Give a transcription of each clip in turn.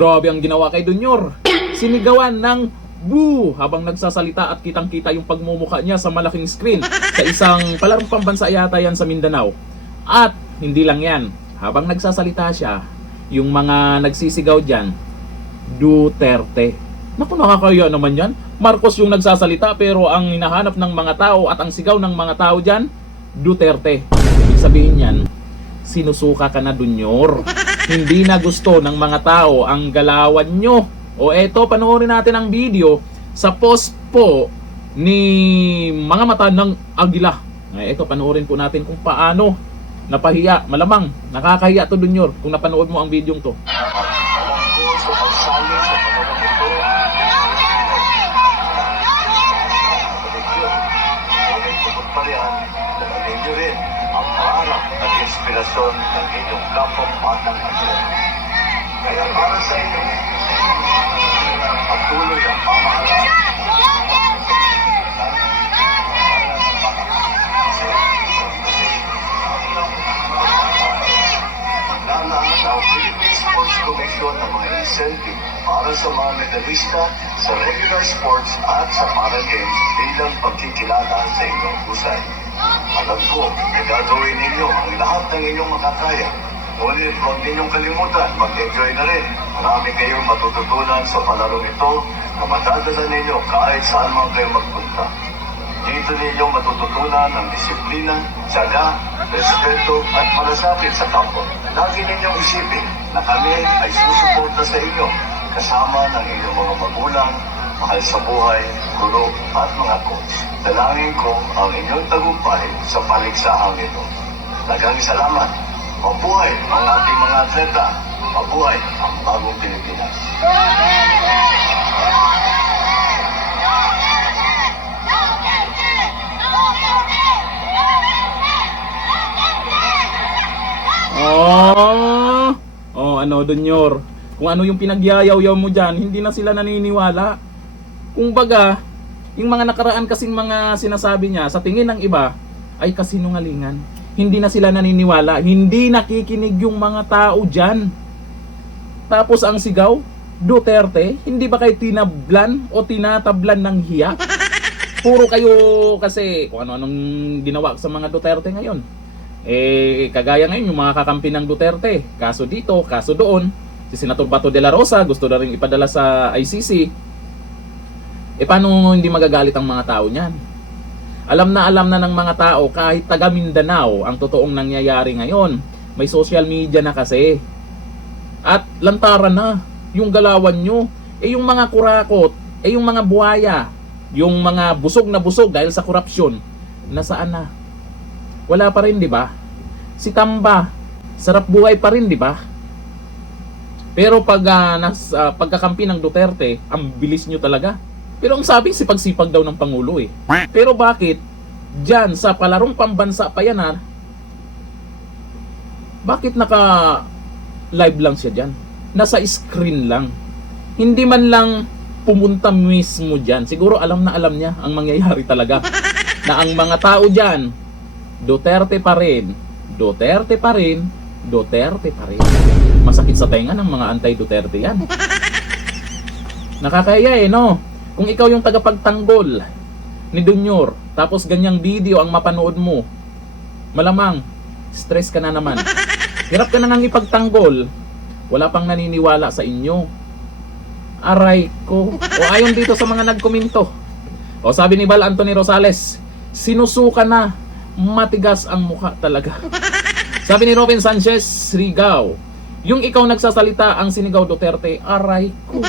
Grabe ang ginawa kay Dunyor. Sinigawan ng boo habang nagsasalita at kitang-kita yung pagmumukha niya sa malaking screen sa isang palarong pambansa yata yan sa Mindanao. At hindi lang yan, habang nagsasalita siya, yung mga nagsisigaw dyan, Duterte. Naku, nakakaya naman yan. Marcos yung nagsasalita pero ang hinahanap ng mga tao at ang sigaw ng mga tao dyan, Duterte. Ibig sabihin yan, sinusuka ka na, Dunyor. Hindi na gusto ng mga tao ang galawan nyo. O eto, panoorin natin ang video sa post po ni mga mata ng Agila. Eto, panoorin po natin kung paano napahiya. Malamang, nakakahiya to, Dunyor, kung napanood mo ang video to. Inspirasyon ng inyong kapong batang ito. Kaya para sa inyo, patuloy ang pamahalaan. Naglalaan ang Philippine Sports Commission ng mga incentive para sa mga medalista sa regular sports at sa Paragames bilang pagkikilala sa inyong husay. Alam ko na gagawin ninyo ang lahat ng inyong makakaya. Ngunit huwag ninyong kalimutan, mag-enjoy na rin. Marami kayong matututunan sa palarong ito na matadala ninyo kahit saan man kayo magpunta. Dito ninyo matututunan ang disiplina, tiyaga, respeto at malasakit sa kampo. Lagi ninyong isipin na kami ay susuporta sa inyo kasama ng inyong mga magulang, mahal sa buhay, guro at mga coach. Dalangin ko ang inyong tagumpay sa paliksahang ito. Daghang salamat. Mabuhay ang ating mga atleta. Mabuhay ang bagong Pilipinas. Ano, Dunyor? Kung ano yung pinagyayaw-yaw mo dyan, hindi na sila naniniwala. Kung baga, yung mga nakaraan kasing mga sinasabi niya sa tingin ng iba ay kasinungalingan. Hindi na sila naniniwala. Hindi nakikinig yung mga tao dyan. Tapos ang sigaw, Duterte, hindi ba kayo tinablan o tinatablan ng hiya? Puro kayo kasi kung ano-anong ginawa sa mga Duterte ngayon. Kagaya ngayon yung mga kakampi ng Duterte. Kaso dito, kaso doon. Si Senator Bato de la Rosa gusto na rin ipadala sa ICC. Paano hindi magagalit ang mga tao niyan? Alam na ng mga tao kahit taga Mindanao ang totoong nangyayari ngayon. May social media na kasi. At lantaran na yung galawan nyo. Yung mga kurakot, yung mga buhaya, yung mga busog na busog dahil sa korupsyon, nasaan na? Wala pa rin, di ba? Si Tamba, sarap buhay pa rin, di ba? Pero pag pagkakampi ng Duterte, ang bilis nyo talaga. Pero ang sabi, sipag-sipag daw ng Pangulo eh. Pero bakit? Diyan sa palarong pambansa pa yan ha? Bakit naka-live lang siya dyan? Nasa screen lang. Hindi man lang pumunta mismo dyan. Siguro alam na alam niya ang mangyayari talaga. Na ang mga tao dyan, Duterte pa rin. Duterte pa rin. Duterte pa rin. Masakit sa tenga ng mga anti-Duterte yan. Nakakaya no? Kung ikaw yung tagapagtanggol ni Dunyor, tapos ganyang video ang mapanood mo, malamang, stress ka na naman. Hirap ka na nang ipagtanggol, wala pang naniniwala sa inyo. Aray ko. O ayon dito sa mga nagkomento. O sabi ni Val Anthony Rosales, sinusuka na, matigas ang mukha talaga. Sabi ni Robin Sanchez Rigaw, yung ikaw nagsasalita ang sinigaw Duterte, aray ko.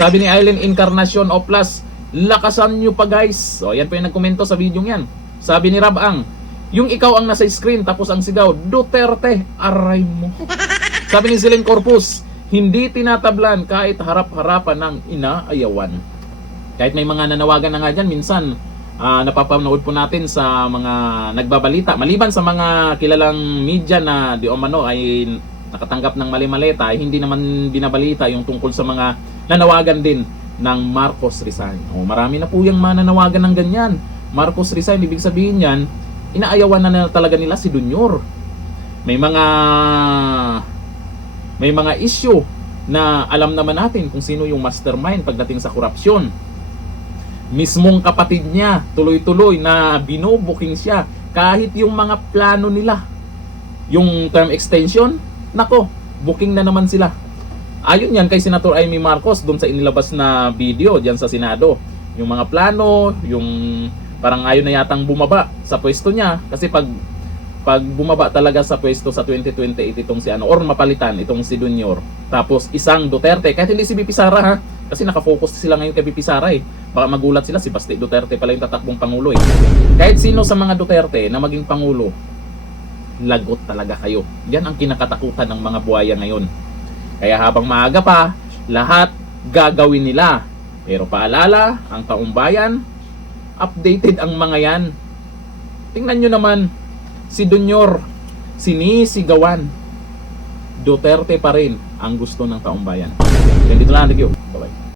Sabi ni Aileen Encarnacion o Plus, lakasan nyo pa guys. O yan po yung nagkomento sa video yan. Sabi ni Rabang, yung ikaw ang nasa screen tapos ang sigaw, Duterte, aray mo. Sabi ni Zilin Corpus, hindi tinatablan kahit harap-harapan ng inaayawan. Kahit may mga nanawagan na nga dyan, minsan napapanood po natin sa mga nagbabalita. Maliban sa mga kilalang media na di umano ay nakatanggap ng mali-maleta, ay hindi naman binabalita yung tungkol sa mga nanawagan din ng Marcos resign. O, marami na po yung mananawagan ng ganyan. Marcos resign, ibig sabihin yan, inaayawan na talaga nila si Dunyor. May mga issue na alam naman natin kung sino yung mastermind pagdating sa korupsyon. Mismong kapatid niya, tuloy-tuloy na binubuking siya. Kahit yung mga plano nila, yung term extension, nako, booking na naman sila. Ayon yan kay Senator Amy Marcos doon sa inilabas na video diyan sa Senado. Yung mga plano, yung parang ayaw na yatang bumaba sa pwesto niya kasi pag bumaba talaga sa pwesto sa 2028 itong si ano or mapalitan itong si Junior. Tapos isang Duterte, kahit hindi si BP Sara ha, kasi nakafocus sila ngayon kay BP Sara eh. Baka magulat sila si Basti Duterte pala yung tatakbong pangulo eh. Kahit sino sa mga Duterte na maging pangulo, lagot talaga kayo. Yan ang kinakatakutan ng mga buhaya ngayon. Kaya habang maaga pa, lahat gagawin nila. Pero paalala, ang taong bayan, updated ang mga yan. Tingnan nyo naman, si Junior, sinisigawan. Duterte pa rin ang gusto ng taong bayan. Ganito lang, thank you.